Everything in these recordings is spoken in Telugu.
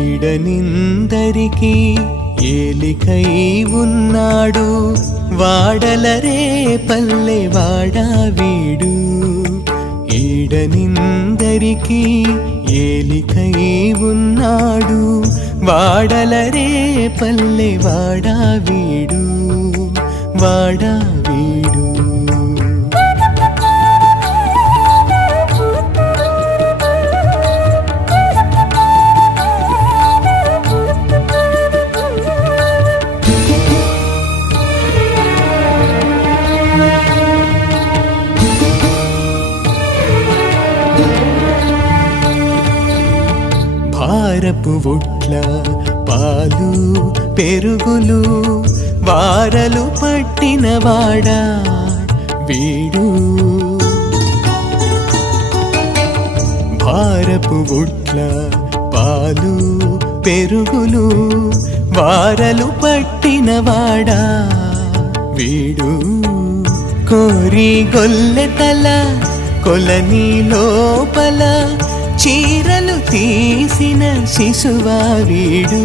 ఈడనిందరికి ఏలికై ఉన్నాడు, వాడలరే పల్లె వాడా వీడు. ఈడనిందరికి ఏలికై ఉన్నాడు, వాడలరే పల్లె వాడా వీడు, వాడా వీడు. భారపు ఒట్ల పాలు పెరుగులు వారలు పట్టినవాడా వీడు. భారపు ఒట్ల పాలు పెరుగులు వారలు పట్టినవాడా వీడు. కోరి గొల్లెతల కొలని లోపల చీరలు తీసిన శిశువా వీడు,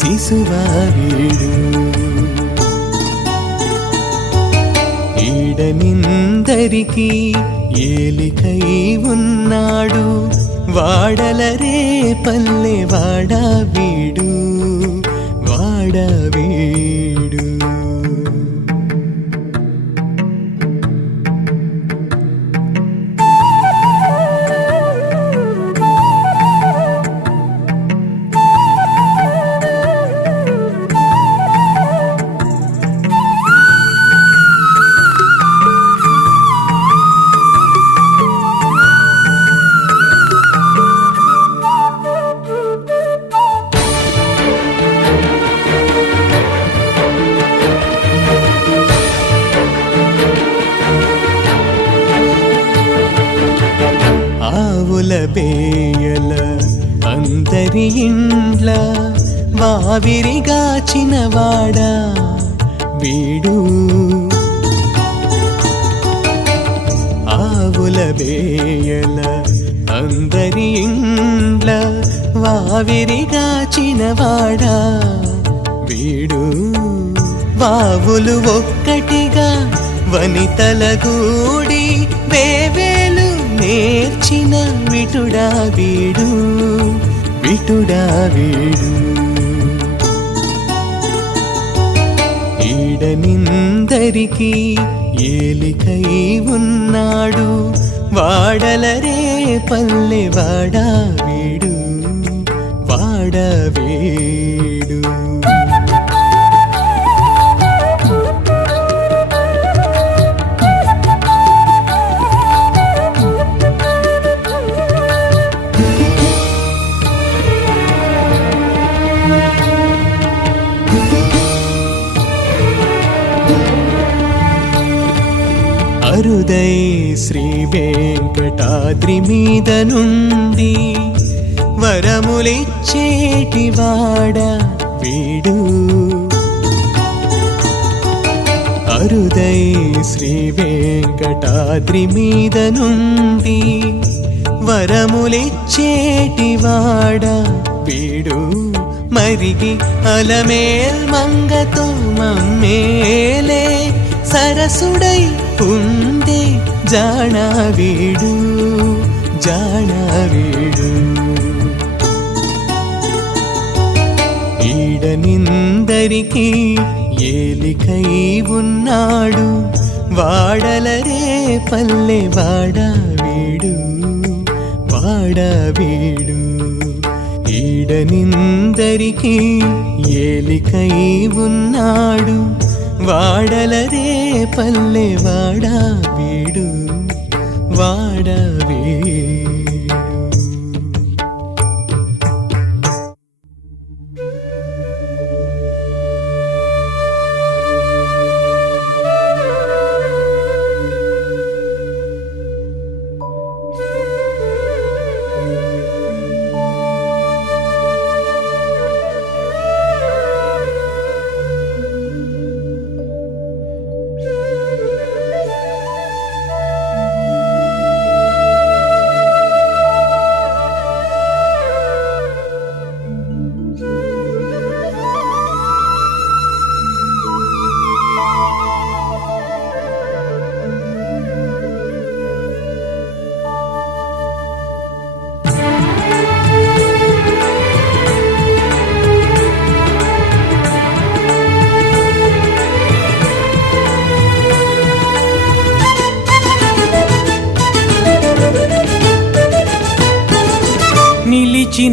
శిశువా వీడు. ఈడనిందరికి ఏలికై ఉన్నాడు, వాడలరే పల్లె వాడా వీడు, వాడా వీడు. ఆవుల బేయల అందరి ఇండ్ల వావిరిగాచినవాడా వీడు. ఆవుల బేయల అందరి ఇండ్ల వావిరిగాచినవాడా వీడు. వావులు ఒక్కటిగా వనితల గూడి వేవేలు నేర్చిన విటుడా వీడు, విటుడా వీడు. ఈడనిందరికి ఏలికై ఉన్నాడు, వాడలరే పల్లె వాడా వీడు, వాడా వీడు. అరుదై శ్రీ వెంకటాద్రి మీద నుండి వరములిచ్చేటివాడా వీడు. అరుదై శ్రీ వెంకటాద్రి మీద నుండి వరములిచ్చేటివాడా వీడు. మరిగి అలమేల్ మంగతో మమ్మేలే సరసుడై ఉందే జానా వీడు, జానా వీడు. ఈడనిందరికి ఏలికై ఉన్నాడు, వాడలరే పల్లె వాడా వీడు, వాడా వీడు. ఈడనిందరికి ఏలికై ఉన్నాడు, వాడలరే పల్లె వాడా వీడు, వాడా వీడు.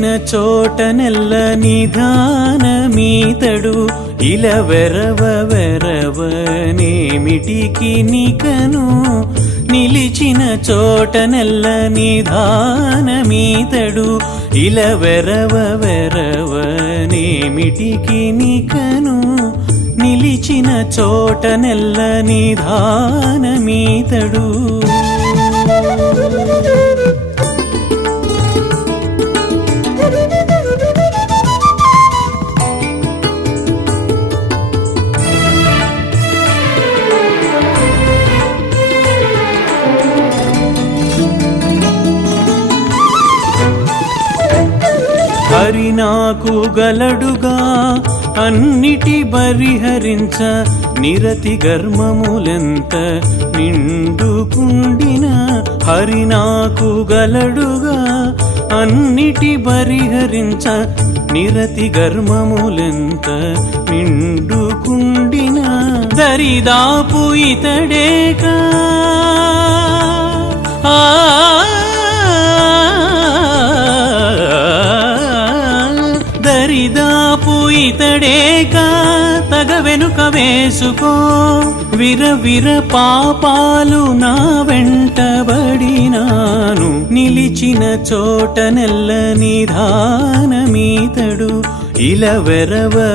నిలిచిన చోట నెల్ల నిధానమీతడు ఇలా వెరవనేమిటికి నికను నిలిచిన చోట నెల్ల నిధానమీతడు ఇలా వెరవనేమిటికి నికను నిలిచిన చోట నెల్ల నిధానమీతడు హరి నాకు గలడుగా అన్నిటి బరిహరించ నిరతి గర్మములెంత నిండుకుండిన హరి నాకు గలడుగా అన్నిటి బరిహరించ నిరతి గర్మములెంత నిండుకుండిన దరిదాపు ఇతడేకా దరిదాపు ఇతడేకా తగ వెనుక వేసుకో విరవిర పాపాలు నా వెంటబడినాను నిలిచిన చోట నెల్ల నిధానమీతడు ఇలా వెరవనేమిటికి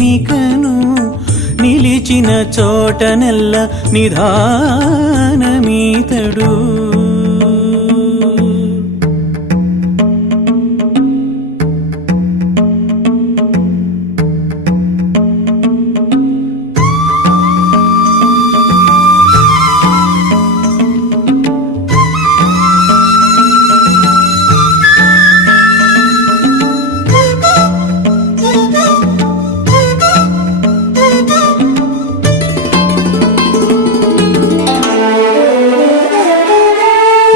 నికను నిలిచిన చోట నెల్ల నిధానమీతడు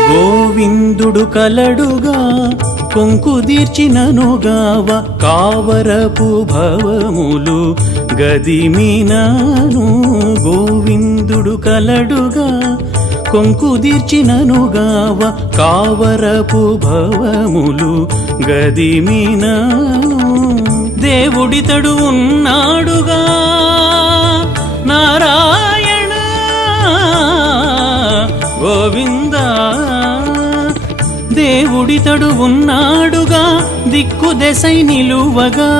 గోవిందుడు కలడుగా కొంకుదీర్చిననుగావ కావరపు భవములు గదిమినాను గోవిందుడు కలడుగా కొంకుదీర్చిననుగావ కావరపు భవములు గదిమినాను దేవుడితడు ఉన్నాడుగా నారాయణ గోవింద దేవుడితడు ఉన్నాడుగా దిక్కు దెసై నిలువగా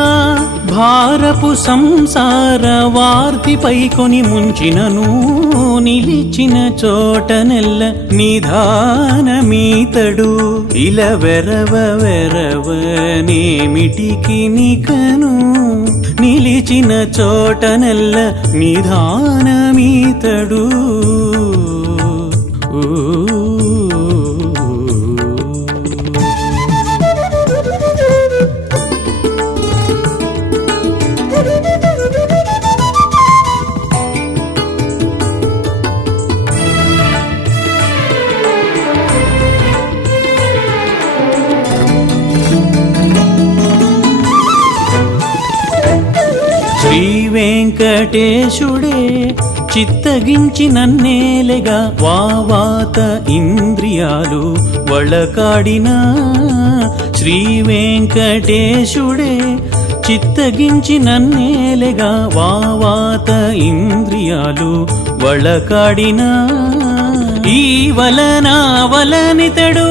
భారపు సంసార వార్తిపై కొని ముంచినను నిలిచిన చోట నెల్ల నిధానమీతడు ఇలా వెరవనేమిటికి నికను నిలిచిన చోట నెల్ల నిధానమీతడు శ్రీ వెంకటేశుడే చిత్తగించి నన్నేలెగా వావాత ఇంద్రియాలు వళకాడినా శ్రీ వెంకటేశుడే చిత్తగించి నన్నేలెగా వావాత ఇంద్రియాలు వళకాడినా ఈ వలనితడు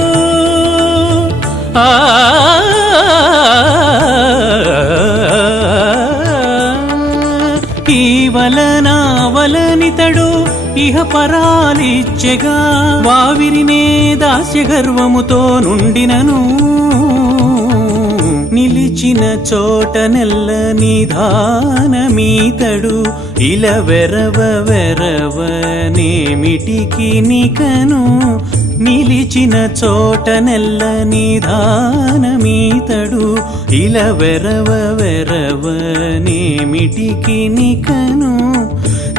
ఈ వలనితడు ఇహ పరాలిచ్చెగా వావిరినే దాస్య గర్వముతో నుండినను నిలిచిన చోట నెల్ల నిధానమీతడు ఇలా వెరవనేమిటికి నికను నిలిచిన చోట నెల్ల నిధానమీతడు ఇలా వెరవనేమిటికి నికను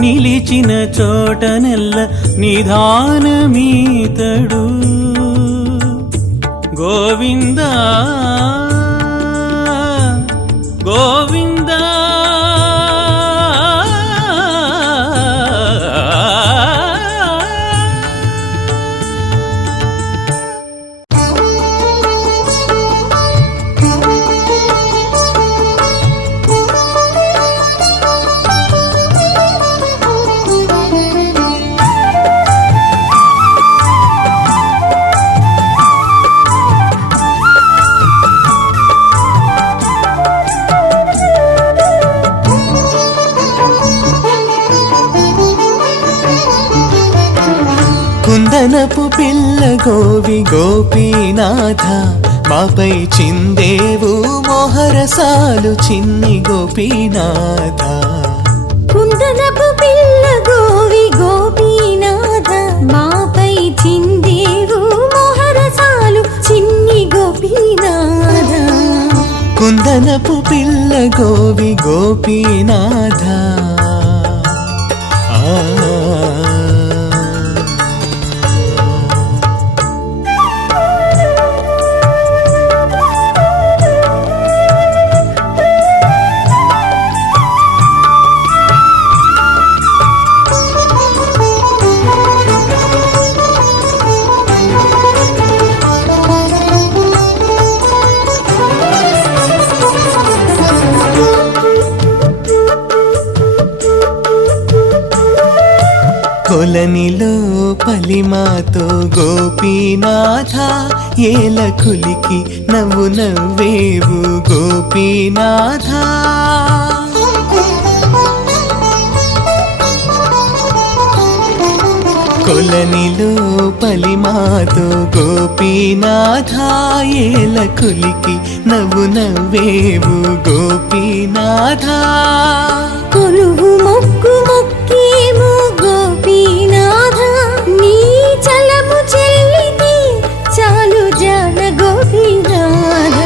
నిలిచిన చోట నెల్ల నిధానమీతడు గోవిందా గోవిందా గోవి గోపీనాథ మాపై చిందేవు మోహరసాలు చిన్ని గోపీనాథ కుందనపు పిల్ల గోవి గోపీనాథ మాపై చిందేవు మోహరసాలు చిన్ని గోపీనాథ కుందనపు పిల్ల గోవి గోపీనాథ కొలనిలో పలిమాతో గోపీనాథ ఏల కులికి నవ్వు నవ్వేవు గోపీనాథ కొలనిలో పలిమాతో గోపీనాథ ఏల కులికి నవ్వు నవ్వేవు గోపీనాథ కొలువు మొక్కు మొక్కేమో గోపీనాథ నీ చలము చెల్లితే చాలు జాన గోపీనాథ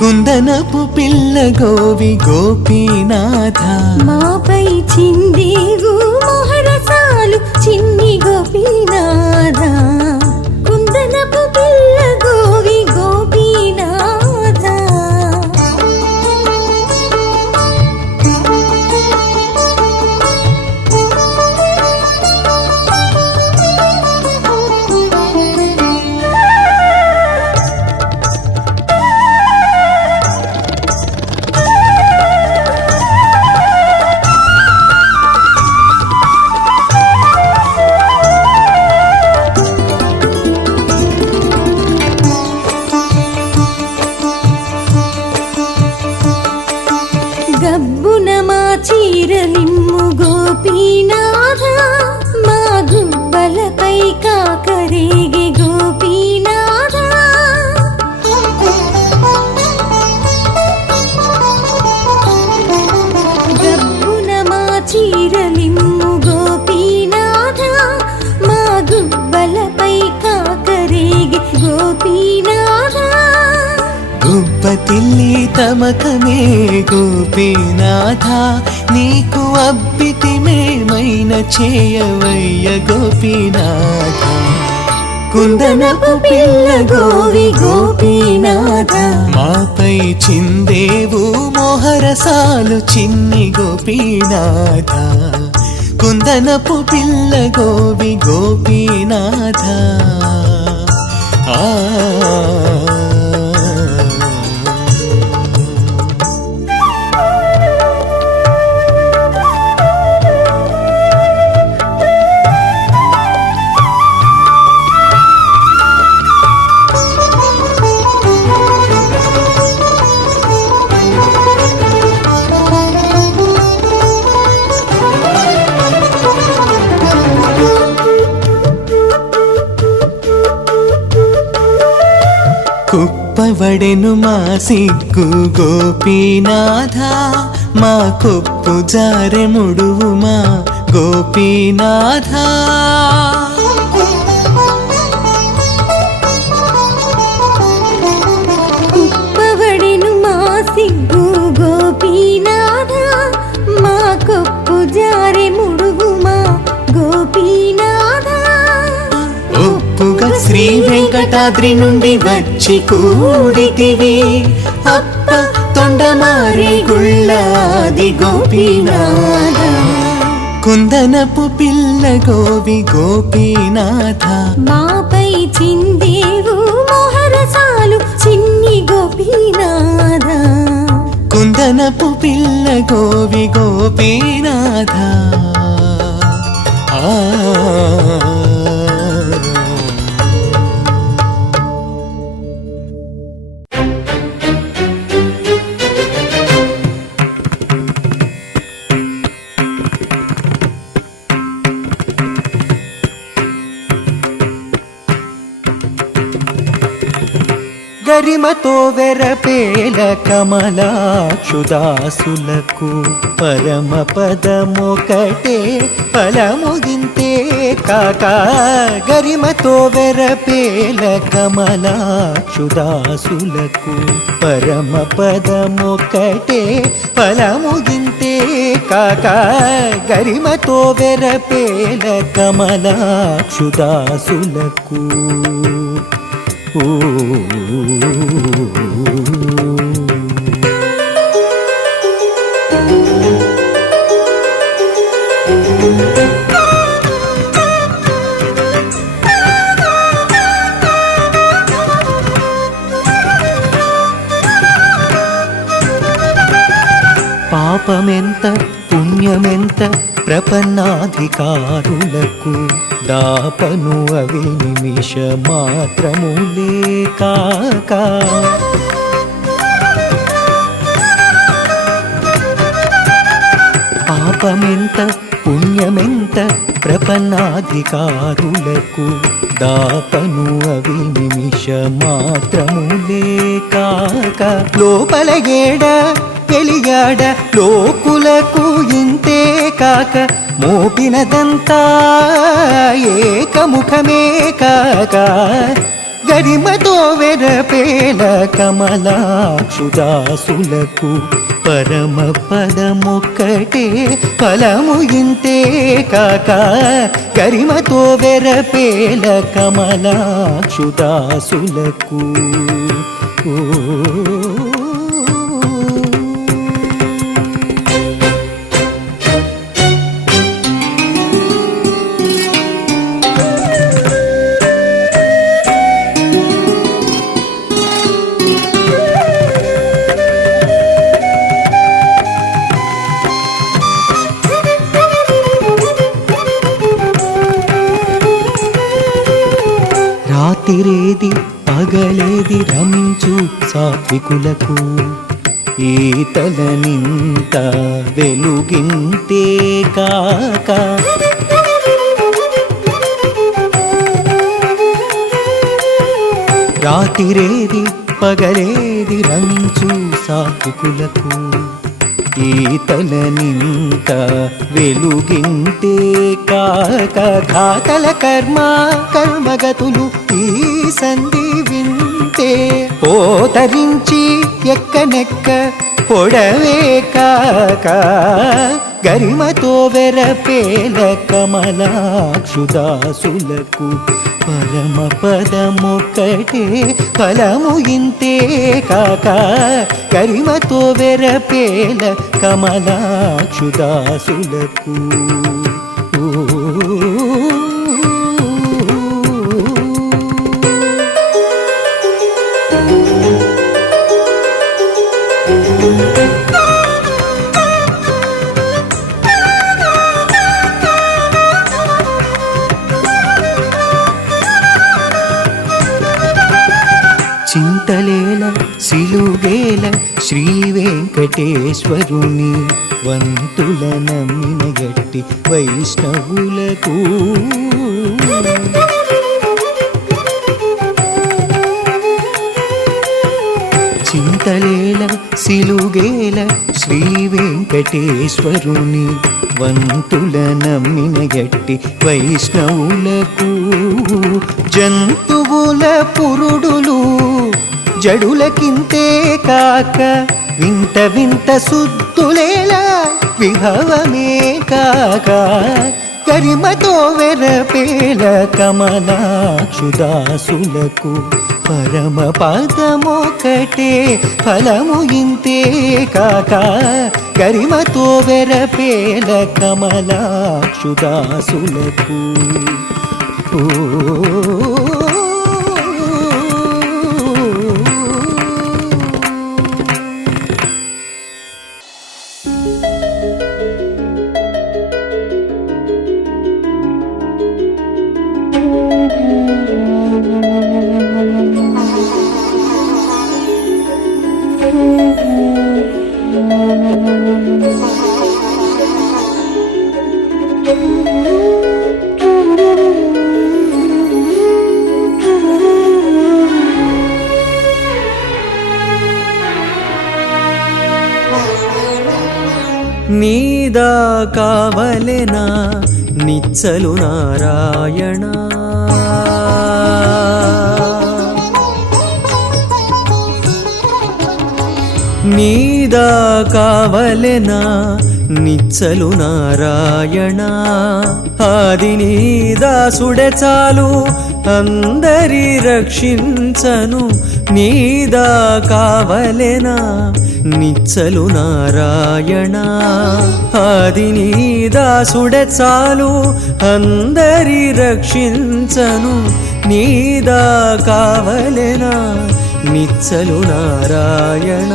కుందనపు పిల్ల గోవి గోపీనాథ మాపై చిందేవు మోహరసాలు చిన్ని గోపీనాథ కుందనపు పిల్ల గోవి గోపీనాథ గబ్బున మా చీరలిమ్ము గోపీనాథ మా గుబ్బలపై కాకరేగి గోపీనాథ గబ్బున మా చీరలిమ్ము గోపీనాథ మా గుబ్బలపై కాకరేగి గోపీనాథ గుబ్బతిల్లి తమకమే గోపీనాథ నీకు అబ్బితిమేమైన చేయవయ్య గోపీనాథ కుందనపు పిల్ల గోవి గోపీనాథ మాపై చిందేవు మోహరసాలు చిన్ని గోపీనాథ కుందనపు పిల్ల గోవి గోపీనాథ కుప్పవడెను మా సిగ్గు గోపీనాథ మా కొప్పు జారెముడువు మా గోపీనాథ కుప్పవడెను మా సిగ్గు గోపీనాథ మా కొప్పు జారె ముడుగు మా గోపీనాథ ఒప్పుగా శ్రీ వెంకటాద్రి నుండి వచ్చి కూడితివి అప్ప తొండమారి గుళ్ళాది గోపీనాథ కుందనపు పిల్ల గోవి గోపీనాథ మాపై చిందేవు మోహరసాలు చిన్ని గోపీనాథ కుందనపు పిల్ల గోవి గోపీనాథ గరిమతో వెరపేల కమలాక్షుదాసులకు పరమ పదమొకటే ఫలముగింతే కాక గరిమతో వెరపేల కమలాక్షుదాసులకు పరమ పదమొకటే ఫలముగింతే కాక గరిమతో వెరపేల కమలాక్షుదాసులకు పాపమెంత పుణ్యమెంత ప్రపన్నాధికారులకు దాపను అవి నిమిష మాత్రములే కాక పాపమెంత పుణ్యమెంత ప్రపన్నాధికారులకు దాపను అవి నిమిష మాత్రములే కాక లోపల ఏడ వెలియాడ లోకులకు ఇంతే కాక మోపినదంతా ఏకముఖమే కాక గరిమతో వెరపేల కమలాక్షుదాసులకు పరమ పదమొక్కటే ఫలము ఇంతే కాక గరిమతో వెరపేల కమలాక్షుదాసులకు రాతిరేది పగలేది రమించు సాత్వికులకు ఈతలనింత వెలుగింతే కాక రాతిరేది పగలేది రమించు సాత్వికులకు ఈతలనింత వెలుగింతే కాక ఘాతల కర్మగతులు ఈ సంధి వింతే పోతరించి ఎక్కనెక్క పొడవే కాక గరిమతో వెరపేల కమలాక్షుదాసులకు పరమ పదమొక్కటే ఫలము ఇంతే కాక గరిమతో వెరపేల కమలాక్షుదాసులకు చింతలేల సిలువేల శ్రీ వెంకటేశ్వరుని వంతుల నమ్మిన గట్టి వైష్ణవులకు చింతలేల సిలుగేల శ్రీ వెంకటేశ్వరుని వంతుల నమ్మిన గట్టి వైష్ణవులకు జంతువుల పురుడులు జడులకింతే కాక వింత వింత శుద్ధులేలా విభవమే కాక గరిమతో వెరపేల కమలాక్షుదాసులకు పరమ పదమొకటే ఫలము ఇంతే కాక గరిమతో వెరపేల కమలాక్షుదాసులకు నీదా కావలెనా నిచ్చలు నారాయణ నీదా కావలెనా నిచ్చలు నారాయణ ఆది నీదా సుడే చాలు అందరి రక్షించను నీదా కావలెనా నిచ్చలు నారాయణ ఆది నీదా సుడే చాలు అందరి రక్షించను నీదా కావలెనా నిచ్చలు నారాయణ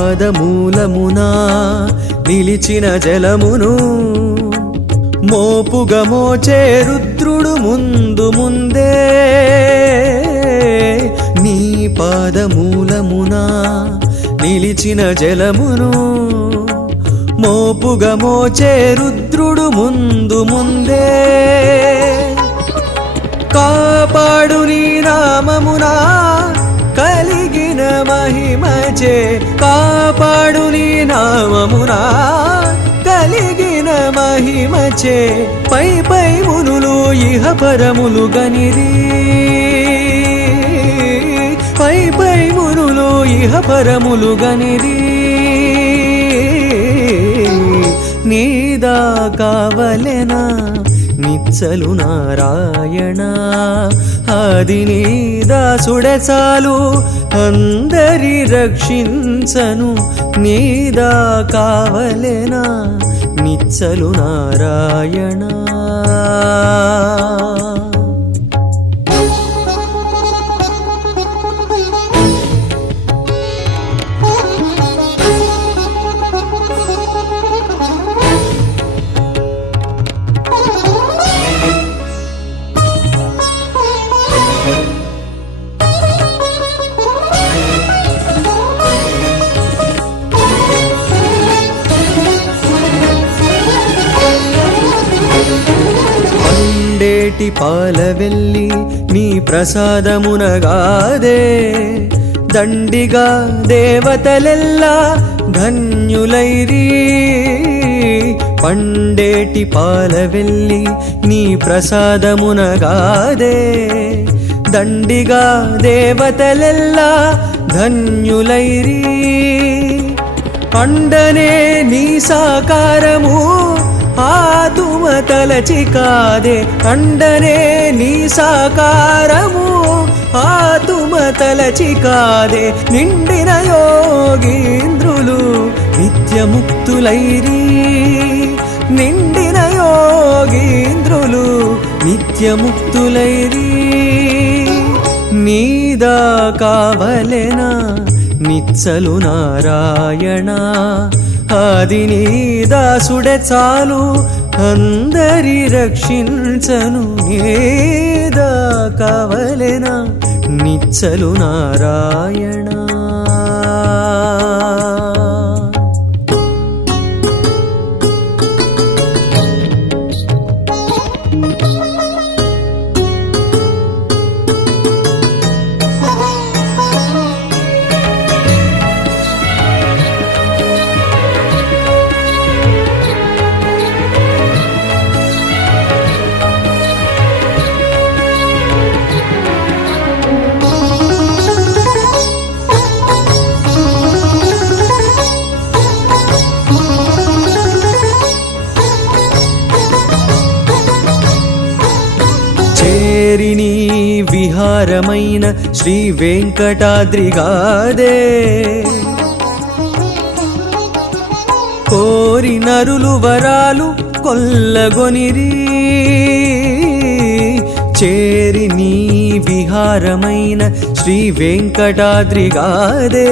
పాదమూలమునా నిలిచిన జలమును మోపుగా మోచే రుద్రుడు ముందు ముందే నీ పాదమూలమునా నిలిచిన జలమును మోపుగా మోచే రుద్రుడు ముందు ముందే కాపాడు నీ నామమునా కలిగిన మహిమచే కాపాడు నీ నామమునా కలిగిన మహిమచే పై పై మునులు ఇహ పరములు గనిరి పై పై మునులు ఇహ పరములు గనిరి నీదా కావలెనా నిచ్చలు నారాయణ ఆది నీదా సుడే చాలు అందరి రక్షించను నీదా కావలెనా నిచ్చలు నారాయణ పండేటి పాలవెల్లి నీ ప్రసాదమునగాదే దండిగా దేవతలెల్లా ధన్యులైరి పండేటి పాలవెల్లి నీ ప్రసాదమునగాదే దండిగా దేవతలెల్లా ధన్యులైరి అండనే నీ సాకారము ఆతుమ తలచి కాదే అండనే నీ సాకారము ఆతుమ తలచి కాదే నిండిన యోగీంద్రులు నిత్యముక్తులైరి నిండిన యోగీంద్రులు నిత్యముక్తులైరి నీదా కావలెనా నిచ్చలు నారాయణ ఆది నీదా సుడే చాలు అందరి రక్షించను నీదా కావలెనా నిచ్చలు నారాయణ చేరిని విహారమైన శ్రీ వెంకటాద్రిగాదే కోరి నరులు వరాలు కొల్లగొనిరి చేరి నీ విహారమైన శ్రీ వెంకటాద్రిగాదే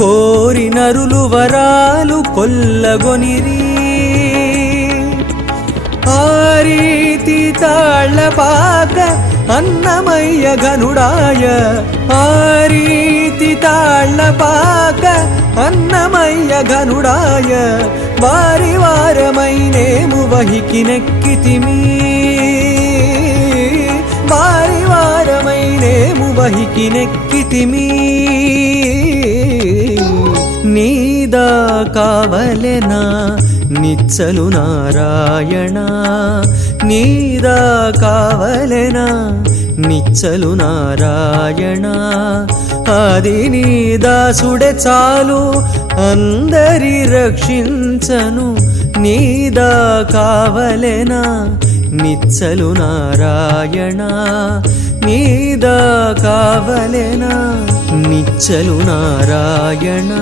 కోరి నరులు వరాలు కొల్లగొనిరి ఆ రీతి తాళ్ళపాక అన్నమయ్య ఘనుడాయ ఆ రీతి తాళ్ళపాక అన్నమయ్య ఘనుడాయ వారి వారమైనేము వహికినెక్కితిమి వారి వారమైనేము వహికినెక్కితిమి నీదా కావలెనా నిచ్చలు నారాయణ నీదా కావలెనా నిచ్చలు నారాయణ అది నీ దాసుడే చాలు అందరి రక్షించను నీదా కావలెనా నిచ్చలు నారాయణ నీదా కావలెనా నిచ్చలు నారాయణ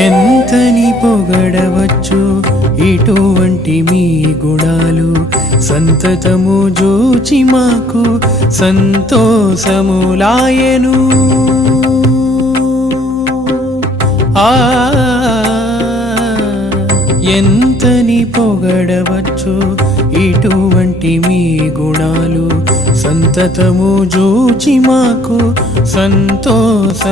ఎంతని పొగడవచ్చు ఇటువంటి మీ గుణాలు సంతతము జూచి మాకు సంతోషములాయెను ఎంతని పొగడవచ్చు ఇటువంటి మీ గుణాలు సంతతము జూచి మాకు సంతోషములాయెను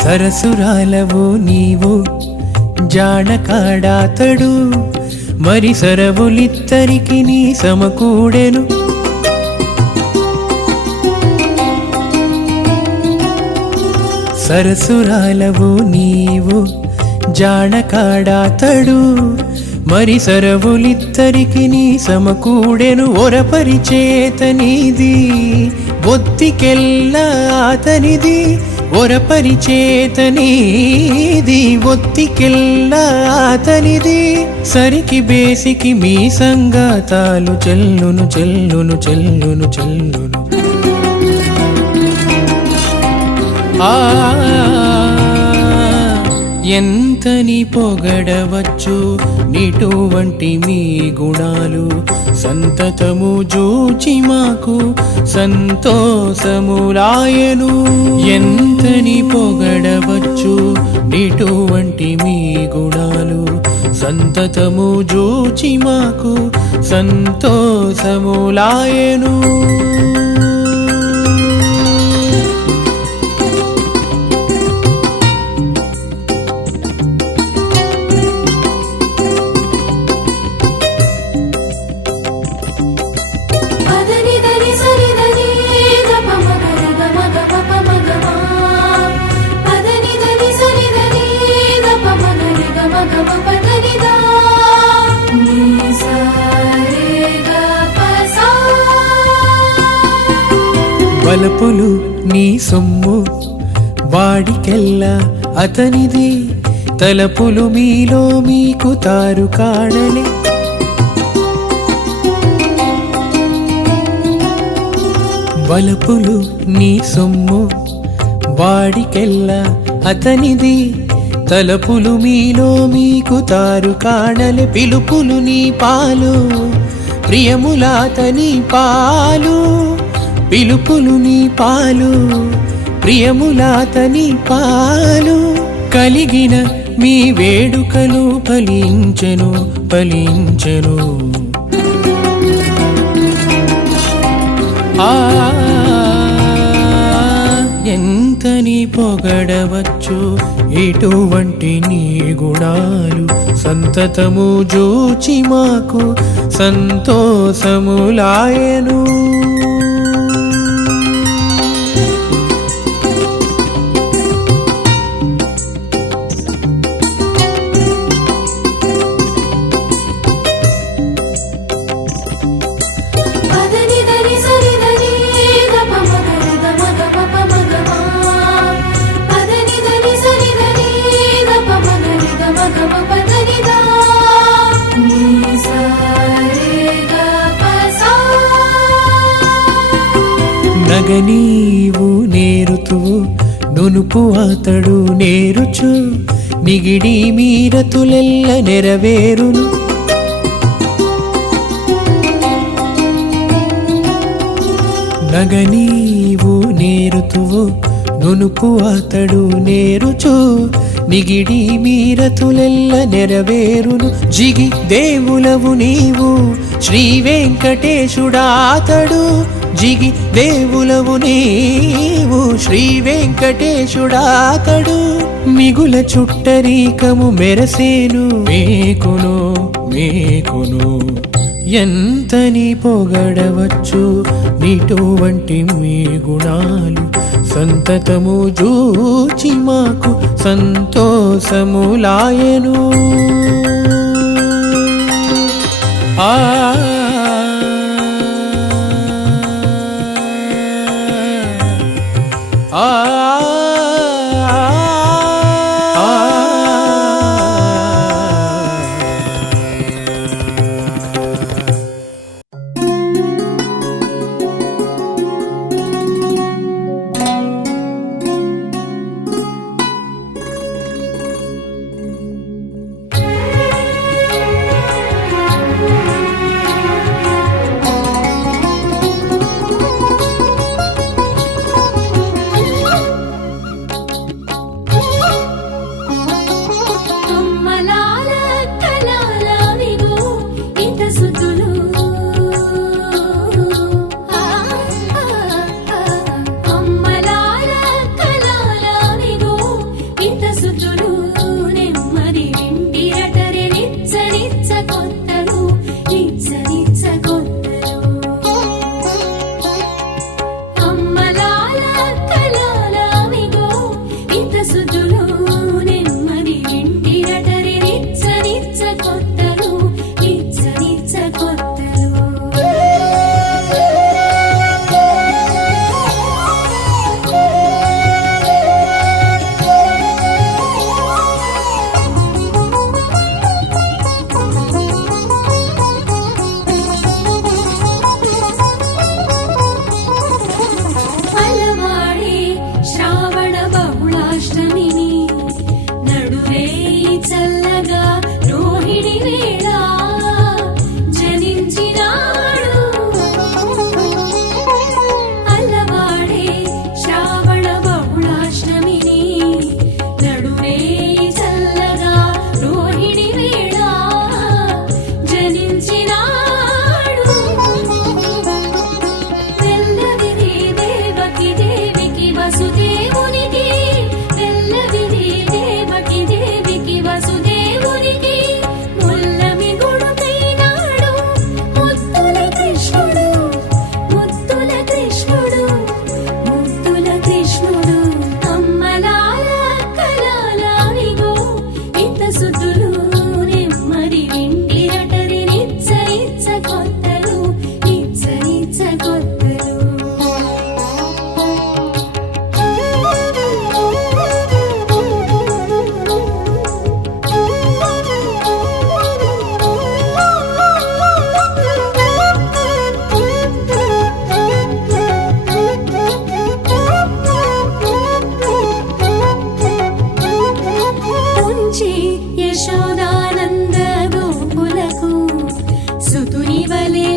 సరసురాలవు నీవు జానకాడాతడు మరి సరవులిద్దరికి నీ సమకూడెను సరసురాలవు నీవు జానకాడాతడు మరి సరవులిద్దరికి నీ సమకూడెను ఒరపరిచేత నీది ఒత్తికెల్ల అతనిది ఒరపరిచేత నీది ఒత్తికెల్ల అతనిది సరికి బేసికి మీ సంగాతాలు చెల్లును చెల్లును చెల్లును చెల్లును ఎంతని పొగడవచ్చు నిటువంటి మీ గుణాలు సంతతము జూచి మాకు సంతోషములాయెను ఎంతని పొగడవచ్చు నిటువంటి మీ గుణాలు సంతతము జూచి మాకు సంతోషములాయెను వలపులు నీ సొమ్ము వాడికెల్లా అతనిది తలపులు మీలో మీకు తారు కాడలే వలపులు నీ సొమ్ము వాడికెల్లా అతనిది తలపులు మీలో మీకు తారు కాడలే పిలుపులు నీ పాలు ప్రియములాతని పాలు పిలుపులు నీ పాలు ప్రియములాతని పాలు కలిగిన మీ వేడుకలు ఫలించెను ఫలించెను. ఎంతని పొగడవచ్చు ఇటువంటి నీ గుణాలు, సంతతము జూచి మాకు సంతోషములాయను. నగనీవు నేరుతువు నునుపు అతడు నేరుచు, నిగిడి మీరతులెల్ల నెరవేరును. నగనీవు నేరుతువు నునుపు అతడు నేరుచు, నిగిడి మీరతులెల్ల నెరవేరును. జిగి దేవులవు నీవు శ్రీ వెంకటేశుడాతడు, జిగి దేవులవు నీవు శ్రీ వెంకటేశుడాతడు. మిగుల చుట్టరీకము మెరసేను మేకును మేకును. ఎంతని పొగడవచ్చు నీటువంటి మీ గుణాలు, సంతతము జూచి మాకు సంతోషములాయను. ఆ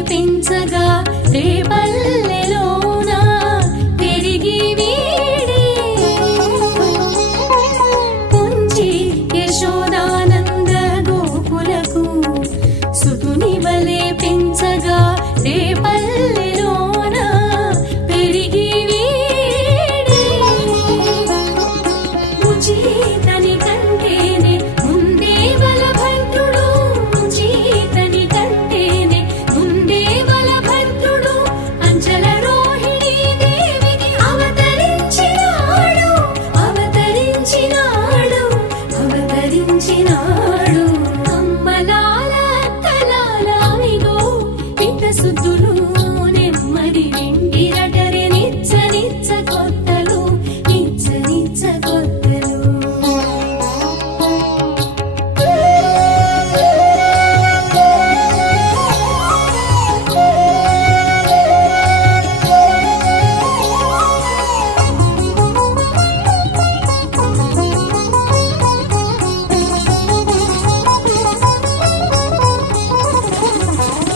పెంచగా రేపల్లెలోన పెరిగి వీడి సుద్దులు నెమ్మది వెండిరటరి నిచ్చ నిచ్చ కొత్తలు నిచ్చ నిచ్చ కొత్తలు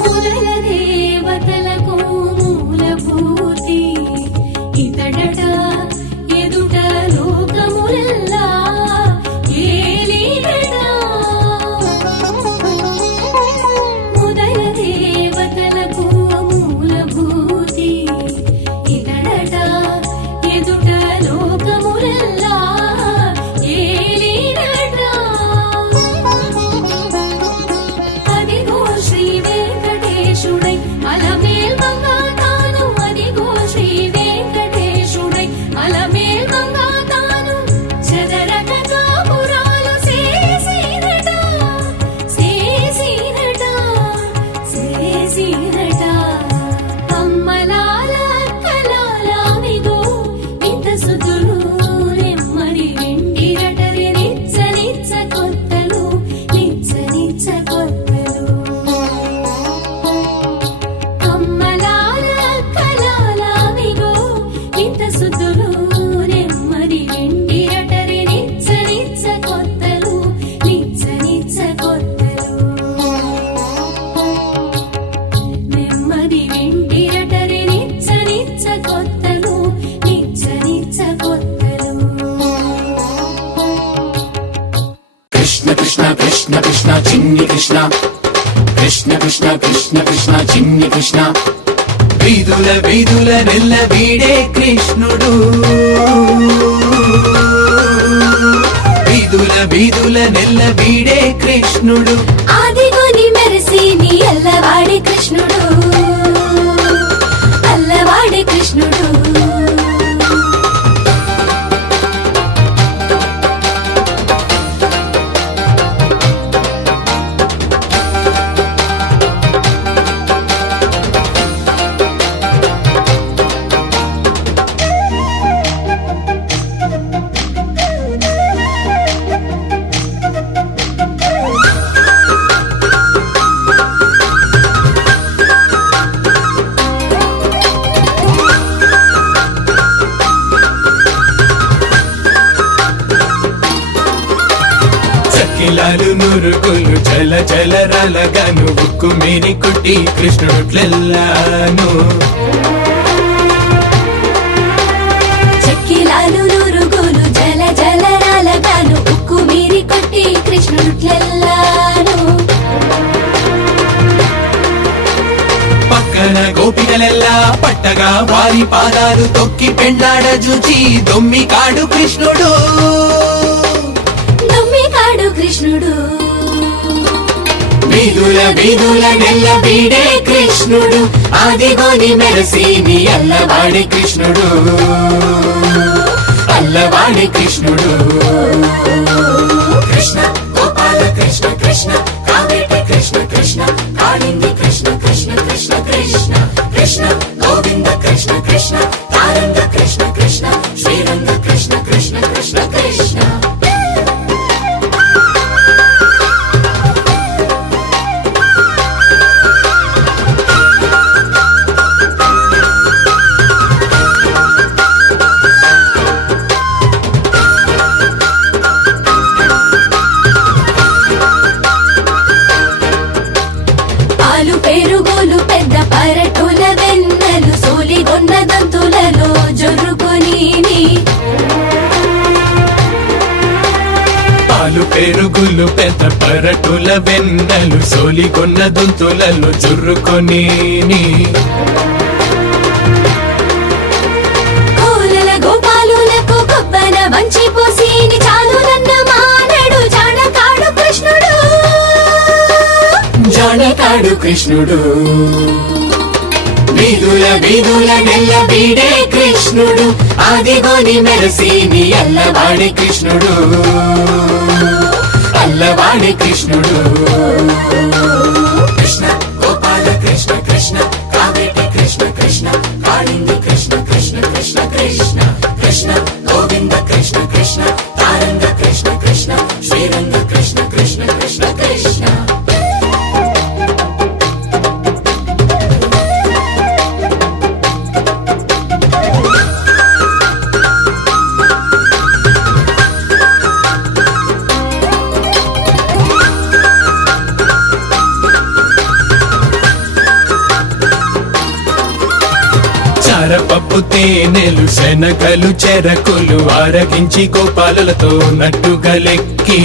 మొదల దేవతలకు మూలభూతి ఇతడట ఎదుట లోకములెల్లా ఏలినట మొదల దేవతలకు మూలభూతి ఇతడట ఎదుట లోకములెల్లా ఏలినట అదిగో శ్రీ వెంకటేశుడై అలమేల్ మంగా తాను అదిగో శ్రీ వెంకటేశుడై అలమేల్ మంగా తాను చదరక కాపురాలు చేసినట చేసినట చేసినట అమ్మలాల అక్కలాలామిగో ఇంత సుతులు నెమ్మది వెండిరటరి నిచ్చ నిచ్చ కొత్తలు నిచ్చ నిచ్చ కొత్తలు అమ్మలాల అక్కలాలామిగో ఇంత సుతులు నెమ్మది వెండిరటరి నిచ్చ నిచ్చ కొత్తలు నిచ్చ నిచ్చ కొత్తలు నెమ్మది వెండిరటరి నిచ్చ నిచ్చ కొత్తలు నిచ్చ నిచ్చ కొత్తలు కృష్ణ కృష్ణ కృష్ణ కృష్ణ చిన్ని కృష్ణ కృష్ణ కృష్ణ కృష్ణ కృష్ణ చిన్ని కృష్ణ వీధుల వీధుల నెల్ల వీడే కృష్ణుడు వీధుల వీధుల నెల్ల వీడే కృష్ణుడు ఆదిగోని మెరిసి నీ అల్లవాడే కృష్ణుడు అల్లవాడే కృష్ణుడు చక్కిలాలు నురుగులు చల చల రలగాను ఉక్కు మీని కుట్టి కృష్ణుట్లెల్లాను చెక్కిలాలు నురుగులు జల జలరాలగాను ఉక్కు మీరి కొట్టి కృష్ణుట్లెల్లాను పక్కన గోపికలెల్లా పట్టగా వారి పాదాలు తొక్కి పెండాడ జూచి దొమ్మి కాడు కృష్ణుడు దొమ్మికాడు కృష్ణుడు వీధుల వీధుల నెల్ల వీడే కృష్ణుడు ఆదిగోని మెరసి నీ అల్లవాడి కృష్ణుడు అల్లవాడి కృష్ణుడు కృష్ణ గోపాల కృష్ణ కృష్ణ కావేటి కృష్ణ కృష్ణ కాళింది కృష్ణ కృష్ణ కృష్ణ కృష్ణ కృష్ణ గోవింద కృష్ణ కృష్ణ తారంగ కృష్ణ కృష్ణ శ్రీరంగ కృష్ణ కృష్ణ కృష్ణ కృష్ణ పాలు పెరుగులు పెద్ద పరటుల వెన్నెలు సోలిగొన్న దంతులలో జొర్రుకొని పాలు పెరుగులు పెద్ద పరటుల వెన్నెలు సోలిగొన్న దొంతులలో జుర్రుకొని కోలల గోపాలులకు కొబ్బన వంచి పోసి చాలు నన్న మానడు జానకాడు కృష్ణుడు జానకాడు కృష్ణుడు వీధుల వీధుల నెల్ల వీడే కృష్ణుడు ఆదిగోని మెరసి నీ అల్లవాడి కృష్ణుడు అల్లవాడి కృష్ణుడు కృష్ణ గోపాల కృష్ణ కృష్ణ చారపప్పు తేనెలు శనగలు చెరకులు ఆరగించి గోపాలులతో నట్టుగలెక్కి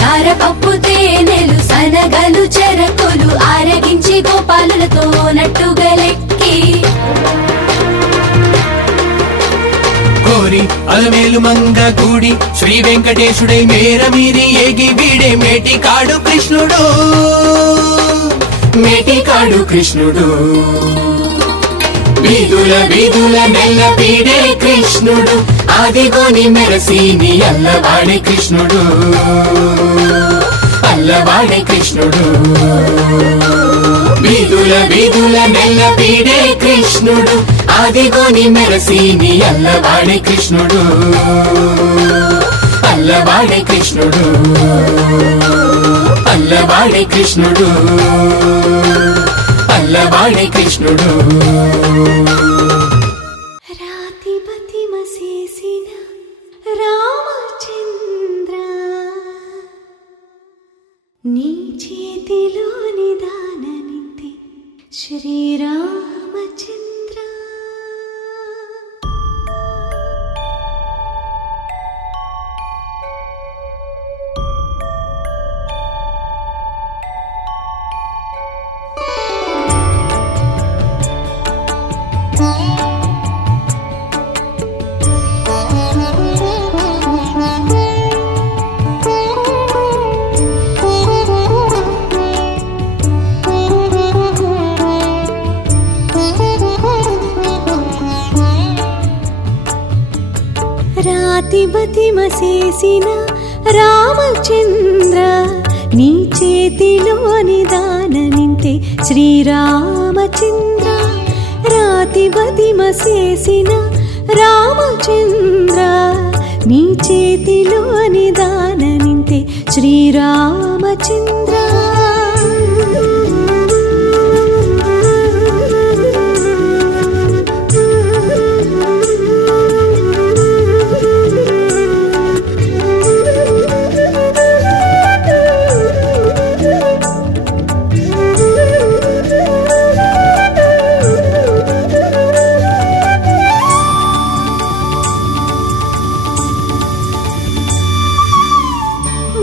చారపప్పు తేనెలు సనగలు చెరకులు ఆరగించి గోపాలులతో నట్టుగలెక్కి కోరి అలమేలు మంగ కూడి శ్రీ వెంకటేశుడై మేర మీరి ఏగి వీడే మేటికాడు కృష్ణుడు మేటికాడు కృష్ణుడు వీధుల వీధుల నెల్ల వీడే కృష్ణుడు ఆదిగోని మెరసీని అల్లవాడే కృష్ణుడు అల్లవాడే కృష్ణుడు వీధుల వీధుల నెల్ల వీడే కృష్ణుడు ఆదిగోని మెరసీని అల్లవాడే కృష్ణుడు అల్లవాడే కృష్ణుడు అల్లవాడే కృష్ణుడు అల్లవాడే కృష్ణుడు రాతి బతిమసేసిన రామచంద్ర నీ చేతిలోని దాననింది శ్రీరామచంద్ర రాతి బతిమసేసిన రామచంద్ర నీ చేతిలోని దాననింతే శ్రీరామచంద్ర రాతి బతిమసేసిన రామచంద్ర నీ చేతిలోని దాననింతే శ్రీరామచంద్ర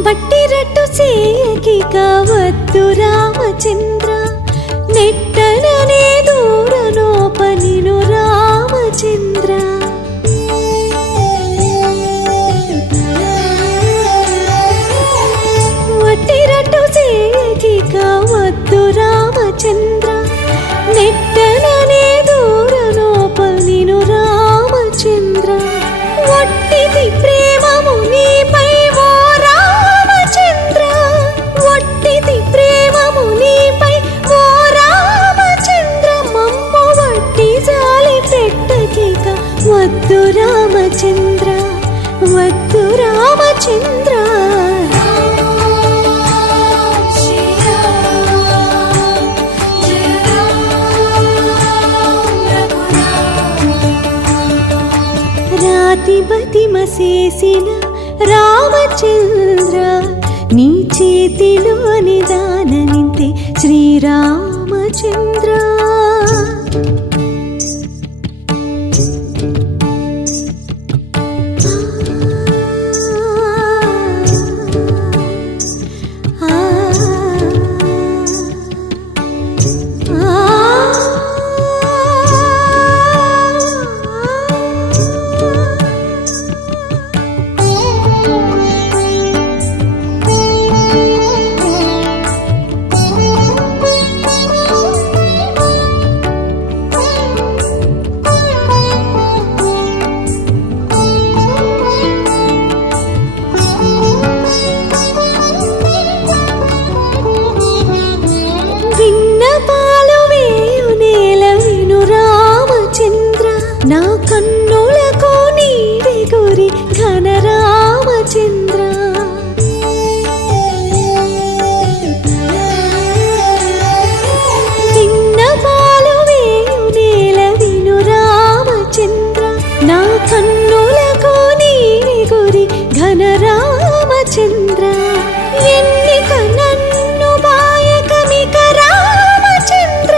బట్టిరట్టు సేయకి కావద్దు రామచంద్ర నెట్టననే దూరనోపనిను రామచంద్ర వట్టిరట్టు సేయకి కావద్దు రామచంద్ర నెట్టననే దూరనోపనిను రామచంద్ర వట్టిది ప్రేమము నీపై వద్దు రామచంద్ర వద్దు రామచంద్ర రాతి బతిమసేసిన రామచంద్ర నీ చేతిలోని దాననింతే శ్రీరామచంద్ర నా కన్నులకు నీవే గురి ఘన రామచంద్ర విన్నపాలు వేయు నేల విను రామచంద్ర నా కన్నులకు నీవే గురి ఘన రామచంద్ర ఎన్నిక నన్ను బాయకమిక రామచంద్ర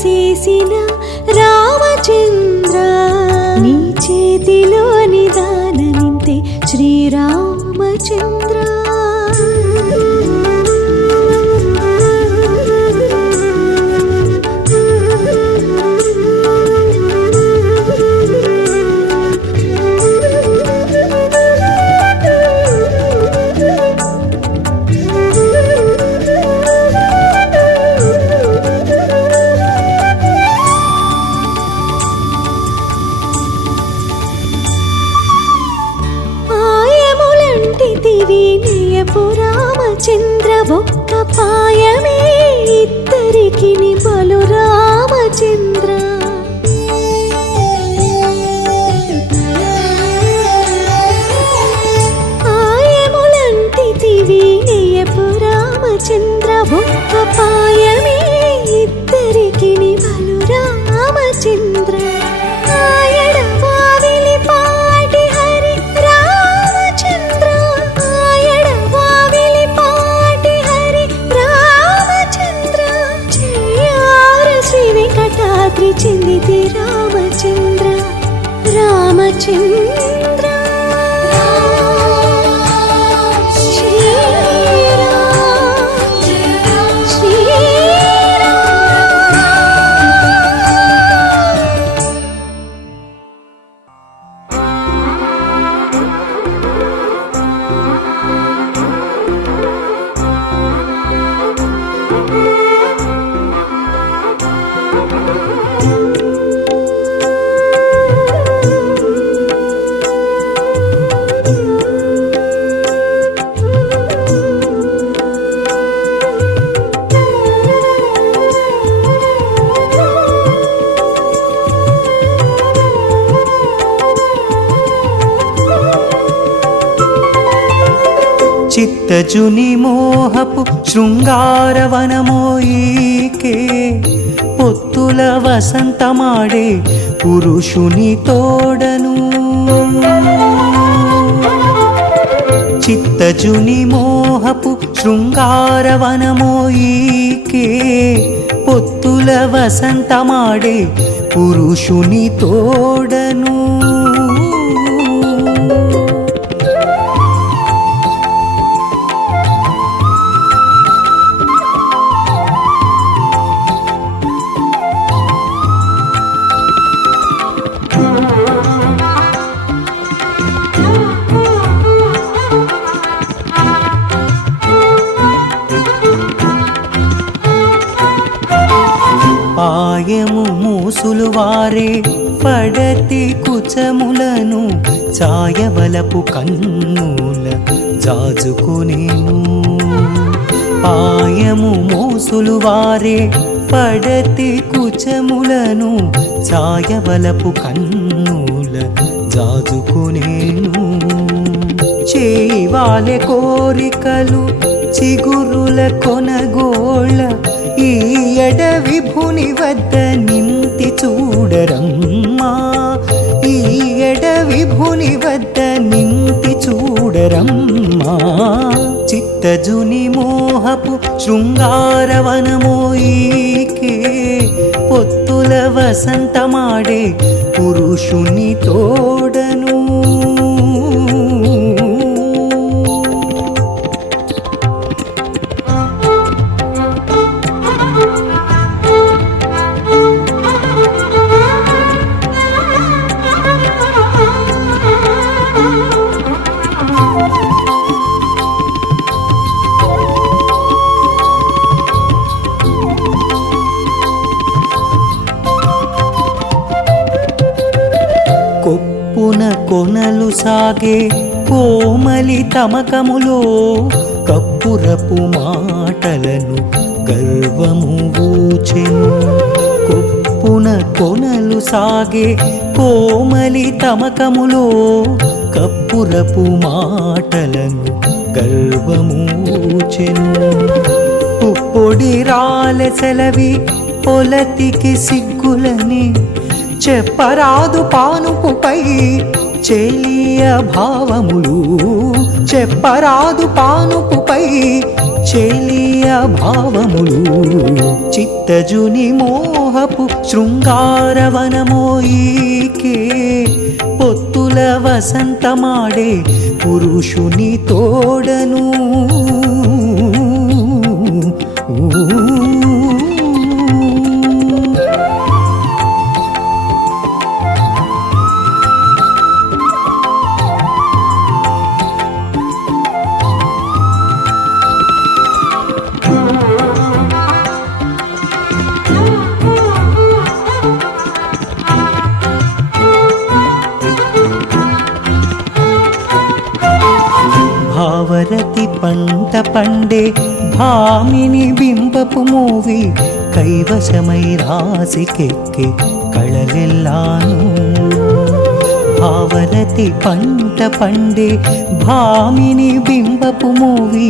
చేసిన రామచంద్ర నీ చేతిలోని దానమింతే శ్రీరామచంద్ర రామచంద్ర ఒక్క పాయమే ఇద్దరికి బలు రామచంద్ర ఆయములంటివి నెయపు రామచంద్ర ఒక్క పాయమే ఇద్దరికి బలు రామచంద్ర చెందితే రామచంద్ర రామచంద్ర చిత్తజుని మోహపు శృంగారవనమోయికే పొత్తుల వసంతమాడే పురుషుని తోడను చిత్తజుని మోహపు శృంగారవనమోయికే పొత్తుల వసంతమాడే పురుషుని తోడను పాయము మూసులు వారే పడతి కుచములను ఛాయవలపు కన్నుల జాజుకునేను పాయము మూసులు వారే పడతి కుచములను ఛాయవలపు కన్నుల జాజుకునేను చేవాలె కోరికలు చిగురుల కొనగోళ్ళ ఈ ఎడవి భుని వద్ద నింతి చూడరమ్మా ఈ ఎడవి భుని వద్ద నింతి చూడరమ్మా చిత్తజుని మోహపు శృంగారవనమోయికే పొత్తుల వసంతమాడే పురుషుని తోడను కొప్పున కొనలు సాగే కోమలి తమకములో కప్పురపు మాటలను గర్వము ఊచెను కొప్పున కొనలు సాగే కోమలి తమకములో కప్పురపు మాటలను గర్వము ఊచెను పుప్పొడి రాలె సెలవి పొలతికి సిగ్గులని చెప్పరాదు పానుపుపై చెలియ భావములు చెప్పరాదు పానుపుపై చెలియ భావములు చిత్తజుని మోహపు శృంగారవనమోయికే పొత్తుల వసంతమాడే పురుషుని తోడను భావరతి పంట పండే భామిని బింబపు మోవి కైవశమై రాసికెక్కే కళలెల్లాను భావరతి పంట పండే భామిని బింబపు మోవి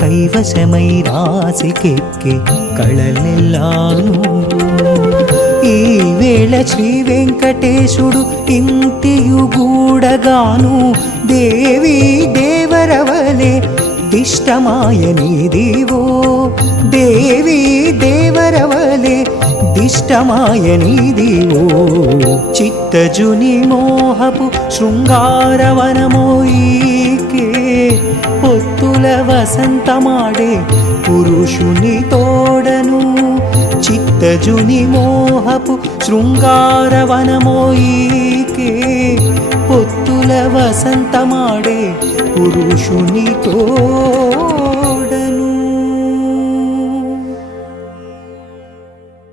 కైవశమై రాసికెక్కే కళలెల్లాను ఈ వేళ శ్రీ వెంకటేశుడు ఇంతియుగూడగాను దేవి దేవరవలే దిష్టమాయనిదివో దేవి దేవరవలే దిష్టమాయనిదివో చిత్తజుని మోహపు శృంగారవనమోయికే పొత్తుల వసంతమాడే పురుషుని తోడను చిత్తజుని మోహపు శృంగారవనమోయికే పొత్తుల వసంతమాడే పురుషుని తోడను